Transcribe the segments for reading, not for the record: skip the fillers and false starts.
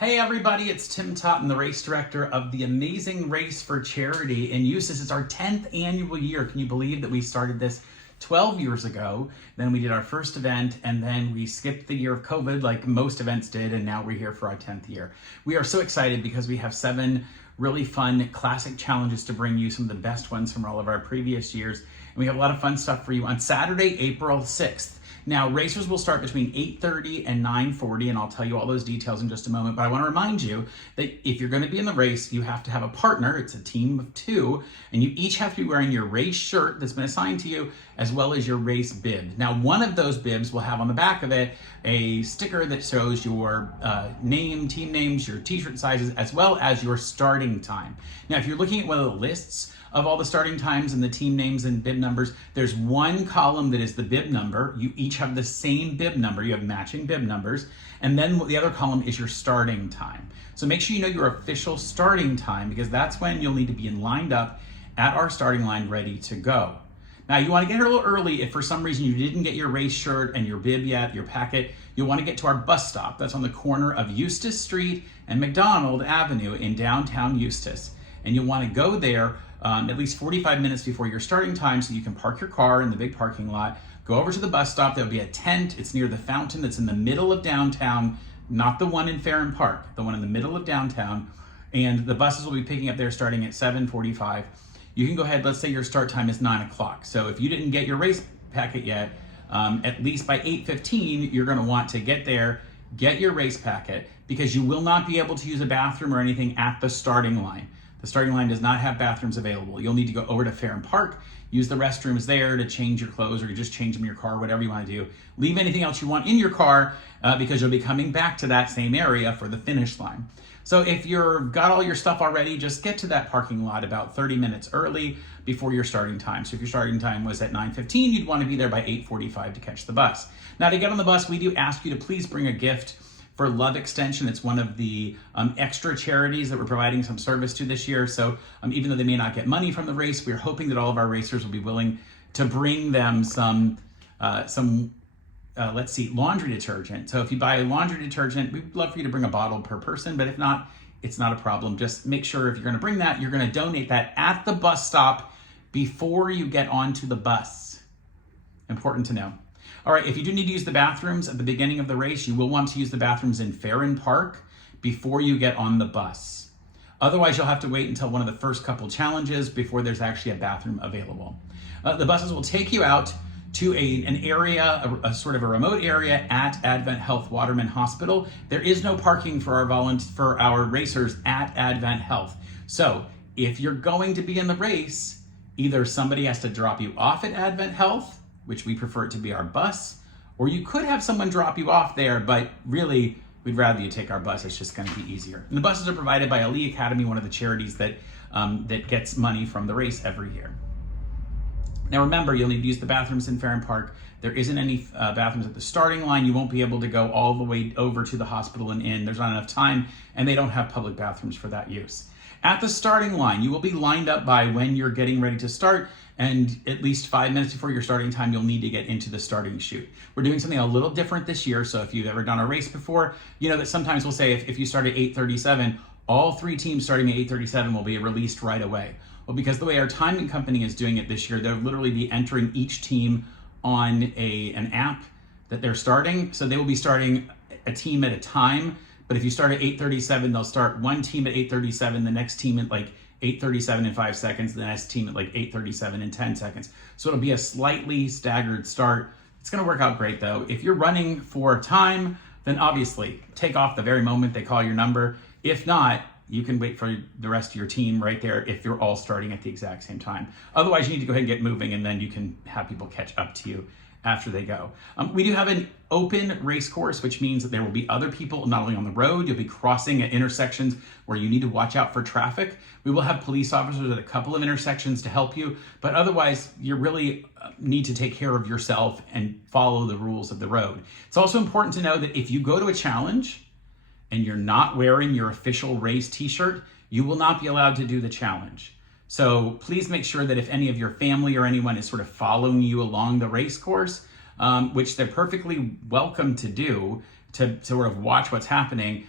Hey everybody, it's Tim Totten, the race director of the Amazing Race for Charity in Eustis. It's our 10th annual year. Can you believe that we started this 12 years ago? Then we did our first event, and then we skipped the year of COVID like most events did, and now we're here for our 10th year. We are so excited because we have 7 really fun classic challenges to bring you, some of the best ones from all of our previous years. And we have a lot of fun stuff for you on Saturday, April 6th. Now, racers will start between 8:30 and 9:40, and I'll tell you all those details in just a moment, but I want to remind you that if you're going to be in the race, you have to have a partner. It's a team of 2, and you each have to be wearing your race shirt that's been assigned to you, as well as your race bib. Now, one of those bibs will have on the back of it a sticker that shows your name, team names, your t-shirt sizes, as well as your starting time. Now, if you're looking at one of the lists of all the starting times and the team names and bib numbers, there's one column that is the bib number. You each have the same bib number. You have matching bib numbers. And then the other column is your starting time. So make sure you know your official starting time, because that's when you'll need to be lined up at our starting line ready to go. Now, you want to get here a little early. If for some reason you didn't get your race shirt and your bib yet, your packet, you'll want to get to our bus stop. That's on the corner of Eustis Street and McDonald Avenue in downtown Eustis. And you'll want to go there at least 45 minutes before your starting time so you can park your car in the big parking lot, go over to the bus stop. There'll be a tent. It's near the fountain that's in the middle of downtown, not the one in Farron Park, the one in the middle of downtown. And the buses will be picking up there starting at 7:45. You can go ahead, let's say your start time is 9 o'clock. So if you didn't get your race packet yet, at least by 8:15, you're gonna want to get there, get your race packet, because you will not be able to use a bathroom or anything at the starting line. The starting line does not have bathrooms available. You'll need to go over to Farron Park, use the restrooms there to change your clothes, or just change them in your car, whatever you want to do. Leave anything else you want in your car because you'll be coming back to that same area for the finish line. So if you've got all your stuff already, just get to that parking lot about 30 minutes early before your starting time. So if your starting time was at 9:15, you'd want to be there by 8:45 to catch the bus. Now, to get on the bus, we do ask you to please bring a gift for Love Extension. It's one of the extra charities that we're providing some service to this year. So even though they may not get money from the race, we're hoping that all of our racers will be willing to bring them some laundry detergent. So if you buy laundry detergent, we'd love for you to bring a bottle per person, but if not, it's not a problem. Just make sure if you're gonna bring that, you're gonna donate that at the bus stop before you get onto the bus. Important to know. All right, if you do need to use the bathrooms at the beginning of the race, you will want to use the bathrooms in Farron Park before you get on the bus. Otherwise, you'll have to wait until one of the first couple challenges before there's actually a bathroom available. The buses will take you out to an area, a sort of a remote area at Advent Health Waterman Hospital. There is no parking for our racers at Advent Health. So if you're going to be in the race, either somebody has to drop you off at Advent Health, which we prefer it to be our bus, or you could have someone drop you off there, but really, we'd rather you take our bus. It's just gonna be easier. And the buses are provided by Ali Academy, one of the charities that gets money from the race every year. Now remember, you'll need to use the bathrooms in Farron Park. There isn't any bathrooms at the starting line. You won't be able to go all the way over to the hospital and in. There's not enough time, and they don't have public bathrooms for that use. At the starting line, you will be lined up by when you're getting ready to start, and at least 5 minutes before your starting time, you'll need to get into the starting chute. We're doing something a little different this year, so if you've ever done a race before, you know that sometimes we'll say if you start at 8:37, all 3 teams starting at 8:37 will be released right away. Well, because the way our timing company is doing it this year, they'll literally be entering each team on an app that they're starting, so they will be starting a team at a time. But if you start at 8:37, they'll start one team at 8:37, the next team at like 8:37 in 5 seconds, the next team at like 8:37 in 10 seconds. So it'll be a slightly staggered start. It's gonna work out great though. If you're running for time, then obviously take off the very moment they call your number. If not, you can wait for the rest of your team right there if you're all starting at the exact same time. Otherwise, you need to go ahead and get moving, and then you can have people catch up to you after they go. We do have an open race course, which means that there will be other people not only on the road, you'll be crossing at intersections where you need to watch out for traffic. We will have police officers at a couple of intersections to help you, but otherwise you really need to take care of yourself and follow the rules of the road. It's also important to know that if you go to a challenge and you're not wearing your official race t-shirt, you will not be allowed to do the challenge. So please make sure that if any of your family or anyone is sort of following you along the race course, which they're perfectly welcome to do, to sort of watch what's happening,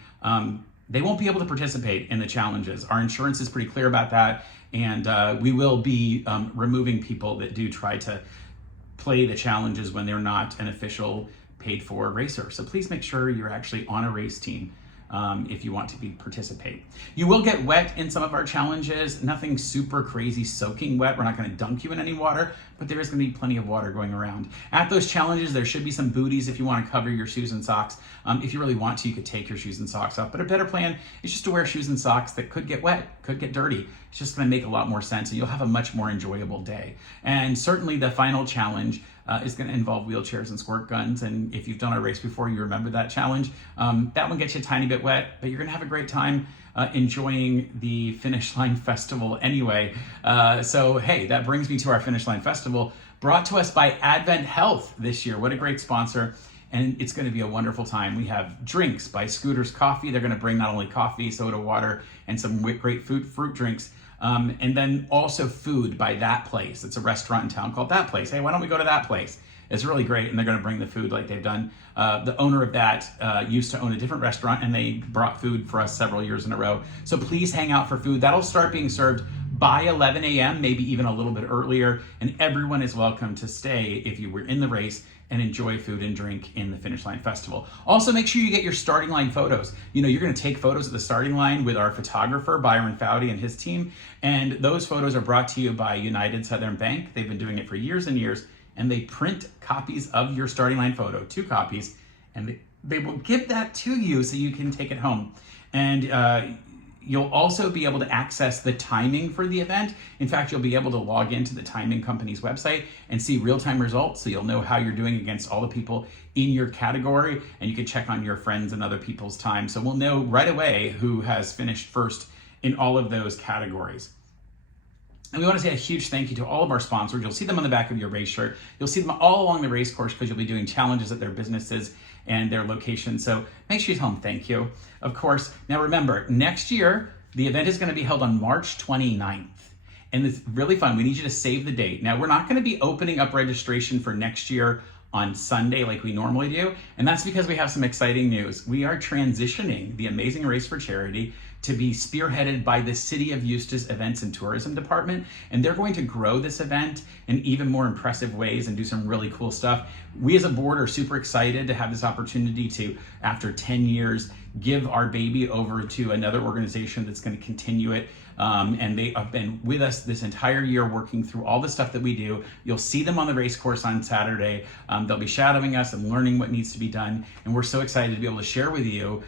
they won't be able to participate in the challenges. Our insurance is pretty clear about that, and we will be removing people that do try to play the challenges when they're not an official paid for racer. So please make sure you're actually on a race team if you want to participate. You will get wet in some of our challenges, nothing super crazy soaking wet. We're not going to dunk you in any water, but there is going to be plenty of water going around. At those challenges, there should be some booties if you want to cover your shoes and socks. If you really want to, you could take your shoes and socks off, but a better plan is just to wear shoes and socks that could get wet, could get dirty. It's just going to make a lot more sense, and you'll have a much more enjoyable day. And certainly the final challenge is going to involve wheelchairs and squirt guns. And if you've done a race before, you remember that challenge. That one gets you a tiny bit wet, but you're going to have a great time enjoying the Finish Line Festival anyway. So, hey, that brings me to our Finish Line Festival, brought to us by Advent Health this year. What a great sponsor. And it's going to be a wonderful time. We have drinks by Scooter's Coffee. They're going to bring not only coffee, soda, water, and some great fruit drinks. And then also food by That Place. It's a restaurant in town called That Place. Hey, why don't we go to That Place? It's really great, and they're going to bring the food like they've done. The owner of that used to own a different restaurant, and they brought food for us several years in a row. So please hang out for food. That'll start being served by 11 a.m., maybe even a little bit earlier, and everyone is welcome to stay if you were in the race and enjoy food and drink in the Finish Line Festival. Also, make sure you get your starting line photos. You know, you're gonna take photos of the starting line with our photographer, Byron Fowdy, and his team, and those photos are brought to you by United Southern Bank. They've been doing it for years and years, and they print copies of your starting line photo, 2 copies, and they will give that to you so you can take it home. And you'll also be able to access the timing for the event. In fact, you'll be able to log into the timing company's website and see real-time results, so you'll know how you're doing against all the people in your category, and you can check on your friends and other people's time. So we'll know right away who has finished first in all of those categories. And we want to say a huge thank you to all of our sponsors. You'll see them on the back of your race shirt. You'll see them all along the race course because you'll be doing challenges at their businesses and their locations. So make sure you tell them thank you. Of course, now remember, next year, the event is going to be held on March 29th. And it's really fun. We need you to save the date. Now, we're not going to be opening up registration for next year on Sunday like we normally do. And that's because we have some exciting news. We are transitioning the Amazing Race for Charity to be spearheaded by the City of Eustis Events and Tourism Department. And they're going to grow this event in even more impressive ways and do some really cool stuff. We as a board are super excited to have this opportunity to, after 10 years, give our baby over to another organization that's going to continue it. And they have been with us this entire year working through all the stuff that we do. You'll see them on the race course on Saturday. They'll be shadowing us and learning what needs to be done. And we're so excited to be able to share with you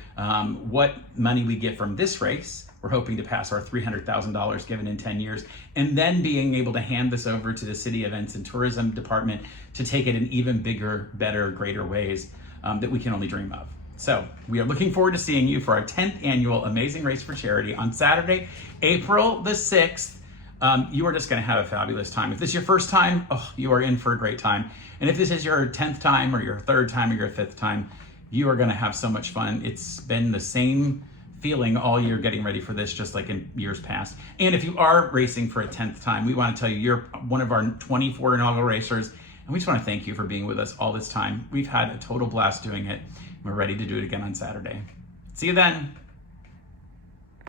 what money we get from this race. We're hoping to pass our $300,000 given in 10 years, and then being able to hand this over to the City Events and Tourism Department to take it in even bigger, better, greater ways that we can only dream of. So we are looking forward to seeing you for our 10th annual Amazing Race for Charity on Saturday, April the 6th. You are just going to have a fabulous time. If this is your first time, you are in for a great time. And if this is your 10th time or your 3rd time or your 5th time, you are going to have so much fun. It's been the same feeling all year getting ready for this, just like in years past. And if you are racing for a 10th time, we want to tell you you're one of our 24 inaugural racers, and we just want to thank you for being with us all this time. We've had a total blast doing it. We're ready to do it again on Saturday. See you then.